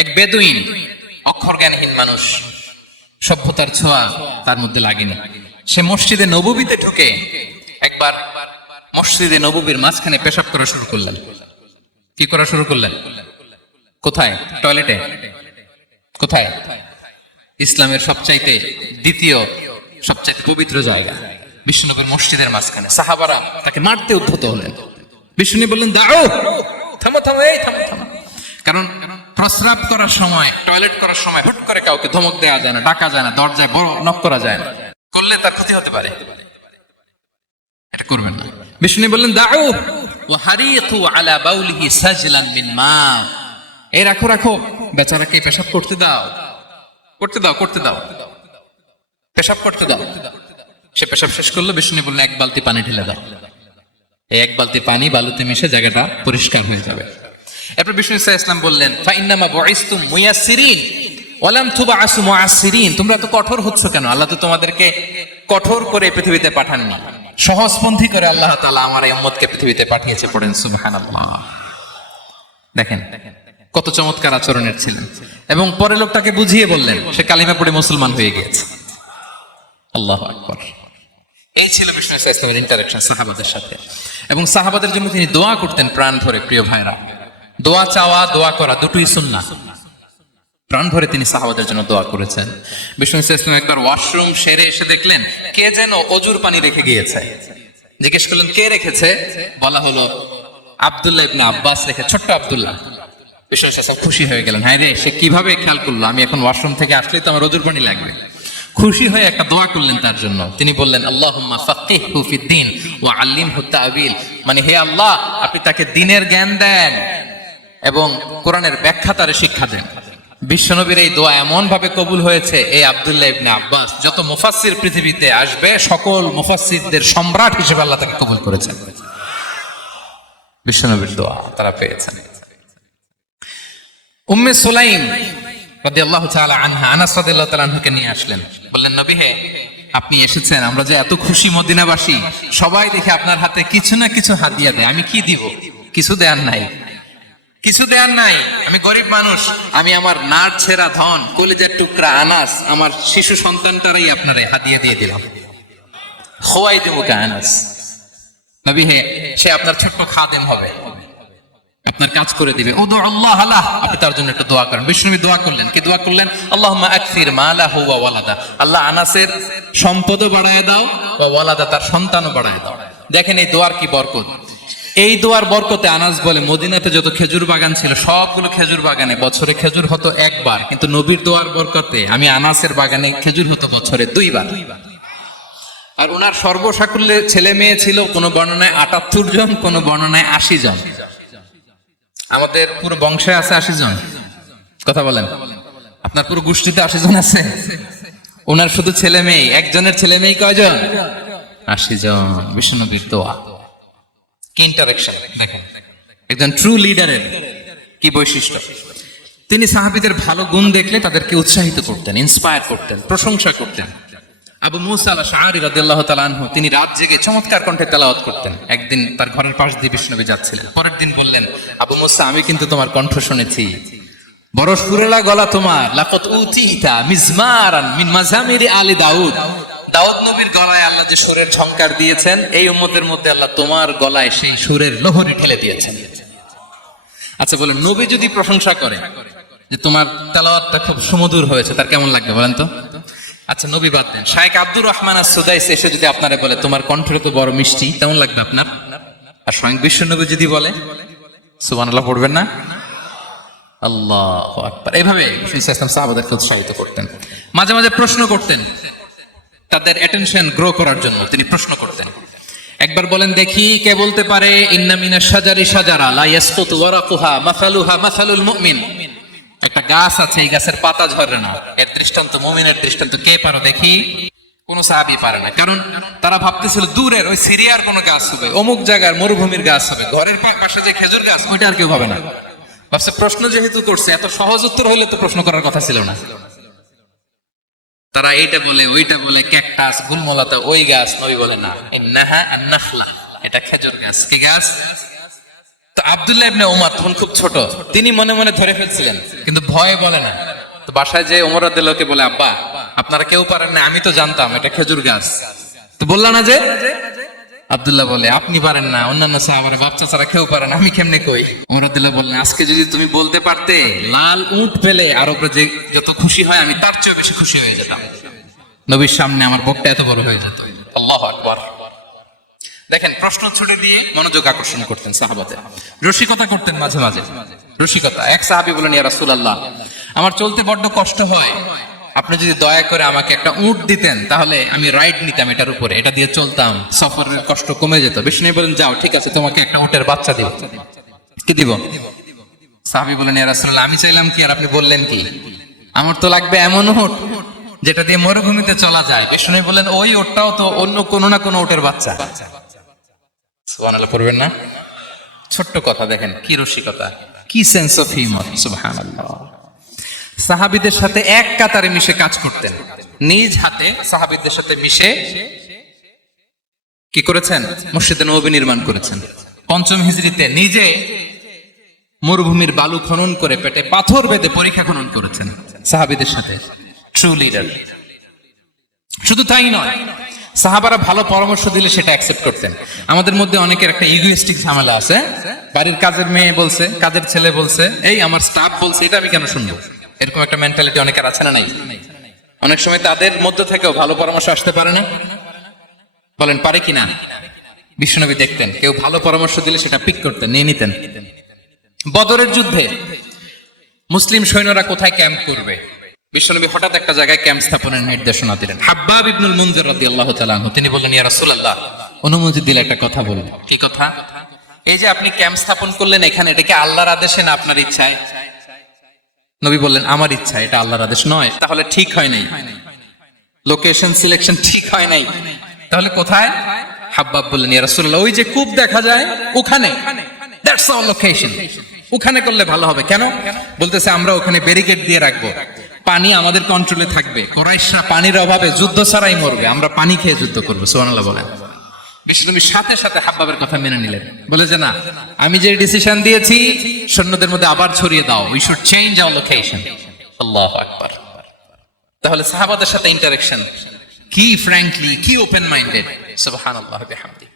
এক বেদুইন, অক্ষর জ্ঞানহীন মানুষ, সভ্যতার ছোঁয়া তার মধ্যে লাগেনি। সে মসজিদে নববীতে ঢুকে একবার মসজিদে নববীর মাঝখানে পেশাব করা শুরু করলেন। কি করা শুরু করলেন? কোথায়? টয়লেটে? কোথায়? ইসলামের সবচাইতে দ্বিতীয় সবচাইতে পবিত্র জায়গা বিশ্বনবীর মসজিদের মাঝখানে। সাহাবারা তাকে মারতে উদ্ধত হলেন। বিষ্ণু বললেন, দাও, থামো থামো, এই থামো থামো। কারণ প্রস্রাব করার সময়, টয়লেট করার সময় হুট করে কাউকে ধমক দেওয়া যায় না, ডাকা যায় না, দরজায় বড় নক করা যায় না, করলে তার ক্ষতি হতে পারে। এটা করবেন না। বিষ্ণু বললেন, দাও ওয়া হারিতু আলা বাউলিহি সাজলান মিন মা। এই রাখো রাখো, বেচারাকে পেশাব করতে দাও, করতে দাও, করতে দাও, পেশাব করতে দাও। সে পেশাব শেষ করলো। বিষ্ণু বললেন, এক বালতি পানি ঢেলে দাও। এই এক বালতি পানি বালুতে মিশে জায়গাটা পরিষ্কার হয়ে যাবে। এরপর বিষ্ণু ইসলাম বললেন, ফাইন্নামা বুইসতুম মুয়াসসিরিন ওয়া লাম তুবআসু মুআসসিরিন। তোমরা তো কঠোর হচ্ছ কেন? আল্লাহ তো তোমাদেরকে কঠোর করে পৃথিবীতে পাঠাননি, সহজপন্থী করে আল্লাহ তাআলা আমার এই উম্মতকে পৃথিবীতে পাঠিয়েছে। পড়েন সুবহানাল্লাহ। দেখেন কত চমৎকার আচরণের ছিলেন। এবং পরে লোকটাকে বুঝিয়ে বললেন, সে কালিমা পড়ে মুসলমান হয়ে গিয়েছে। আল্লাহু আকবার। এই ছিল বিষ্ণু ইসলামের ইন্টারাকশন সাহাবাদের সাথে। এবং সাহাবাদের জন্য তিনি দোয়া করতেন প্রাণ ভরে। প্রিয় ভাইরা, দোয়া চাওয়া, দোয়া করা দুটোই সুন্নাহ। প্রাণ ভরে তিনি সাহাবাদের জন্য দোয়া করেছেন। বিষ্ণু ইসলাম একবার ওয়াশরুম সেরে এসে দেখলেন কে যেন অজুর পানি রেখে গিয়েছে। জিজ্ঞেস করলেন, কে রেখেছে? বলা হলো, আব্দুল্লাহ ইবনে আব্বাস রেখে, ছোট্ট আব্দুল্লাহ। বিষ্ণু ইসলাম খুশি হয়ে গেলেন, হ্যাঁ রে, সে কিভাবে খেয়াল করলো? আমি এখন ওয়াশরুম থেকে আসলেই তো আমার অজুর পানি লাগবে। খুশি হয়ে একটা দোয়া করলেন তার জন্য। তিনি বললেন, আল্লাহুম্মা ফাক্কিহহু ফিদ-দীন ওয়া আল্লিমহু তা'বীল। মানে হে আল্লাহ, আপনি তাকে দ্বীনের জ্ঞান দেন এবং কোরআনের ব্যাখ্যা তারে শিক্ষা দেন। বিশ্বনবীর এই দোয়া এমন ভাবে কবুল হয়েছে, এই আব্দুল্লাহ ইবনে আব্বাস যত মুফাসসির পৃথিবীতে আসবে, সকল মুফাসসিরদের সম্রাট হিসেবে আল্লাহ তাকে কবুল করেছেন। বিশ্বনবীর দোয়া তারা পেয়েছেন। উম্মে সুলাইম রাদিয়াল্লাহু তাআলা আনহা, আনাস রাদিয়াল্লাহু তাআলা আনহুকে নিয়ে আসলেন। বললেন, নবী হে, আপনি এসেছেন, আমরা যে এত খুশি মদিনাবাসী, সবাই দেখে আপনার হাতে কিছু না কিছু হাদিয়া দেয়। আমি কি দিব? কিছু দেয়ার নাই, কিছু দেয়ার নাই। আমি গরিব মানুষ, আমি আমার নাড় ছেঁড়া ধন, কলিজার টুকরা আনাস, আমার শিশু সন্তানটারাই আপনারে হাদিয়া দিয়ে দিলাম। খোয়াই দেবো কে আনাস। নবী হে, সে আপনার ছোট্ট খাদেম হবে, আপনার কাজ করে দিবে। ও দোয়া আল্লাহ আল্লাহ, আপনি তার জন্য একটু দোয়া করেন। বিষ্ণু দোয়া করলেন। কি দোয়া করলেন? আল্লাহুম্মা আকসির মালাহু ওয়া ওয়ালাদা। আল্লাহ আনাসের সম্পদও বাড়ায় দাও, ওয়া ওয়ালাদা, তার সন্তানও বাড়ায় দাও। দেখেন এই দোয়ার কি বরকত। এই দোয়ার বরকতে আনাস বলে, মদিনাতে যত খেজুর বাগান ছিল সবগুলো খেজুর বাগানে বছরে খেজুর হতো একবার, কিন্তু নবীর দোয়ার বরকতে আমি আনাসের বাগানে খেজুর হতো বছরে 2 বার। আর ওনার সর্বসাকুল্যে ছেলে মেয়ে ছিল, কোন বর্ণনায় 78 জন, কোন বর্ণনায় 80 জন। আমাদের পুরো বংশে আছে 80 জন। কথা বলেন, আপনার পুরো গোষ্ঠীতে 80 জন আছে? ওনার শুধু ছেলে মেয়ে, একজনের ছেলে মেয়ে কয়জন? 80 জন। বিশ্বনবীর দোয়া কি ইন্টারেকশন দেখেন। একজন ট্রু লিডারের কি বৈশিষ্ট্য। তিনি সাহাবীদের ভালো গুণ দেখলে তাদেরকে উৎসাহিত করতেন, ইন্সপায়ার করতেন, প্রশংসা করতেন। আবু মুসা আল-আশআরী রাদিয়াল্লাহু তাআলা আনহু, তিনি রাত জেগে চমৎকার কণ্ঠে তেলাওয়াত করতেন। একদিন তার ঘরের পাশ দিয়ে বিষ্ণুনবী যাচ্ছিলেন। পরের দিন বললেন, আবু মুসা, আমি কিন্তু তোমার কণ্ঠ শুনেছি, বড় সুরেলা গলা তোমার। লাকাত উতিতা মিজমারান মিন মাজামিরি আলি দাউদ। দাউদ নবীর গলায় আল্লাহ যে সুরের ঝংকার দিয়েছেন, এই উম্মতের মধ্যে আল্লাহ তোমার গলায় সেই সুরের লোহরি ঢেলে দিয়েছেন। আচ্ছা বলেন, নবী যদি প্রশংসা করে যে তোমার তেলাওয়াতটা খুব সুমধুর হয়েছে, তার কেমন লাগবে বলেন তো? আচ্ছা নবী বাদ দেন, শাইখ আব্দুর রহমান আস-সুদাইস এসে যদি আপনারে বলে তোমার কণ্ঠটা তো বড় মিষ্টি, কেমন লাগবে আপনার? আর স্বয়ং বিশ্বনবী যদি বলে, সুবহানাল্লাহ পড়বেন না? আল্লাহু আকবার। এইভাবে ইসলাম সাহাবাদেরকে উৎসাহিত করতেন। মাঝে মাঝে প্রশ্ন করতেন, তাদের অ্যাটেনশন গ্রো করার জন্য তিনি প্রশ্ন করতেন। একবার বলেন দেখি, কে বলতে পারে ইন্না মিনাশ শাজারি শাজারা লা ইয়াসকুতু ওয়ারাকুহা মাসালুহা মাসালুল মুমিন। একটা গাছ আছে, এই গাছের পাতা ঝরে না, এর দৃষ্টান্ত মুমিনের দৃষ্টান্ত। কে পারো দেখি? কোন সাহাবী পারে না। কারণ তারা ভাবতেছিল দূরের ওই সিরিয়ার কোন গাছ হবে, অমুক জায়গার মরুভূমির গাছ হবে, ঘরের পাশে যে খেজুর গাছ ওইটা আর কেউ ভাবে না। ভাবছে প্রশ্ন যেহেতু করছে, এত সহজ উত্তর হলে তো প্রশ্ন করার কথা ছিল না। তারা এইটা বলে, ওইটা বলে, ক্যাকটাস, গুলমলতা, ওই গাছ। নবী বলে না, ইন্নাহা আন-নাখলা, এটা খেজুর গাছ। কি গাছ? তো আব্দুল্লাহ ইবনে ওমর তখন খুব ছোট, তিনি মনে মনে ধরে ফেলছিলেন, কিন্তু ভয়ে বলে না। তো বাসায় যে ওমর রাদিয়াল্লাহুকে বলে, আব্বা আপনারা কেউ পারেন না, আমি তো জানতাম এটা খেজুর গাছ, তো বললা না যে? আব্দুল্লাহ বলে, আপনি পারেন না, অন্যান্য সাহাবারা বাচ্চা ছাড়া কেউ পারে না, আমি কেমনে কই? ওমর রাদিয়াল্লাহু বললেন, আজকে যদি তুমি বলতে পারতে লাল উট পেলে আরবরা যে যত খুশি হয় আমি তার চেয়ে বেশি খুশি হয়ে যেতাম। নবীর সামনে আমার বুকটা এত বড় হয়ে যেত। আল্লাহু আকবার। দেখেন, প্রশ্ন ছুড়ে দিয়ে মনোযোগ আকর্ষণ করতেন সাহাবাতে, রসিকতা করতেন মাঝে মাঝে। রসিকতা, এক সাহাবী বলেন, ইয়া রাসূলুল্লাহ, আমার চলতে বড্ড কষ্ট হয়, আপনি যদি দয়া করে আমাকে একটা উট দিতেন তাহলে আমি রাইড নিতাম এটার উপরে, এটা দিয়ে চলতাম, সফরের কষ্ট কমে যেত। বিষ্ণু বলেন, যাও ঠিক আছে, তোমাকে একটা উটের বাচ্চা দিব। কি দিব? সাহাবী বলেন, ইয়া রাসূলুল্লাহ, আমি চাইলাম কি আর আপনি বললেন কি? আমার তো লাগবে এমন উট যেটা দিয়ে মরুভূমিতে চলা যায়। বিষ্ণু বলেন, ওই উটটাও তো অন্য কোনো না কোনো উটের বাচ্চা। সুবহানাল্লাহ পড়বেন না? ছোট্ট কথা, দেখেন কি রসিকতা, কি সেন্স অফ হিউমার। সুবহানাল্লাহ। সাহাবীদের সাথে এক কাতারে মিশে কাজ করতেন, নিজ হাতে সাহাবীদের সাথে মিশে কি করেছেন? মসজিদে নববী নির্মাণ করেছেন। পঞ্চম হিজরিতে নিজে মরুভূমির বালু খনন করে পেটে পাথর বেঁধে পরীক্ষা খনন করেছেন সাহাবীদের সাথে। True leader. শুধু তাই নয়, সাহাবারা ভালো পরামর্শ দিলে সেটা অ্যাকসেপ্ট করতেন। আমাদের মধ্যে অনেকের একটা ইগোইস্টিক ঝামেলা আছে, বাড়ির কাজের মেয়ে বলছে, কাজের ছেলে বলছে, এই আমার স্টাফ বলছে, এটা আমি কেন শুনবো? এরকম একটা মেন্টালিটি অনেকের আছে না নাই? অনেক সময় তাদের মধ্যে থেকেও ভালো পরামর্শ আসতে পারে না। বলেন পারে কিনা? বিশ্বনবী দেখতেন কেউ ভালো পরামর্শ দিলে সেটা পিক করতেন, নিয়ে নিতেন। বদরের যুদ্ধে মুসলিম সৈন্যরা কোথায় ক্যাম্প করবে, বিশ্বনবী হঠাৎ একটা জায়গায় ক্যাম্প স্থাপনের নির্দেশনা দিলেন। হাব্বাব ইবনুল মুনজির রাদিয়াল্লাহু তাআলা আনহু, তিনি বললেন, ইয়া রাসূলুল্লাহ, অনুমতি দিলে একটা কথা বলুন। কি কথা? এই যে আপনি ক্যাম্প স্থাপন করলেন এখানে, এটা কি আল্লাহর আদেশে না আপনার ইচ্ছায়? নবী বললেন, আমার ইচ্ছা, এটা আল্লাহর আদেশ নয়। তাহলে ঠিক হয় নাই, লোকেশন সিলেকশন ঠিক হয় নাই। তাহলে কোথায়? হাব্বাব বললেন, ইয়া রাসূলুল্লাহ, ওই যে কূপ দেখা যায় ওখানে, দ্যাটস আওয়ার লোকেশন, ওখানে করলে ভালো হবে। কেন? বলতেছে, আমরা ওখানে ব্যারিকেড দিয়ে রাখবো, পানি আমাদের কন্ট্রোলে থাকবে, কুরাইশরা পানির অভাবে যুদ্ধ ছাড়াই মরবে, আমরা পানি খেয়ে যুদ্ধ করবো। সুবহানাল্লাহ বলেন। বিশ্বনবী সাথে সাথে হাব্বাবের কথা মেনে নিলেন, বলে যে না, আমি যে ডিসিশন দিয়েছি সৈন্যদের মধ্যে আবার ছড়িয়ে দাও, we should change our location. আল্লাহু আকবার। তাহলে সাহাবাদের সাথে ইন্টারেকশন কি ফ্র্যাঙ্কলি, কি ওপেন মাইন্ডেড। সুবহানাল্লাহ বিহামদিহি।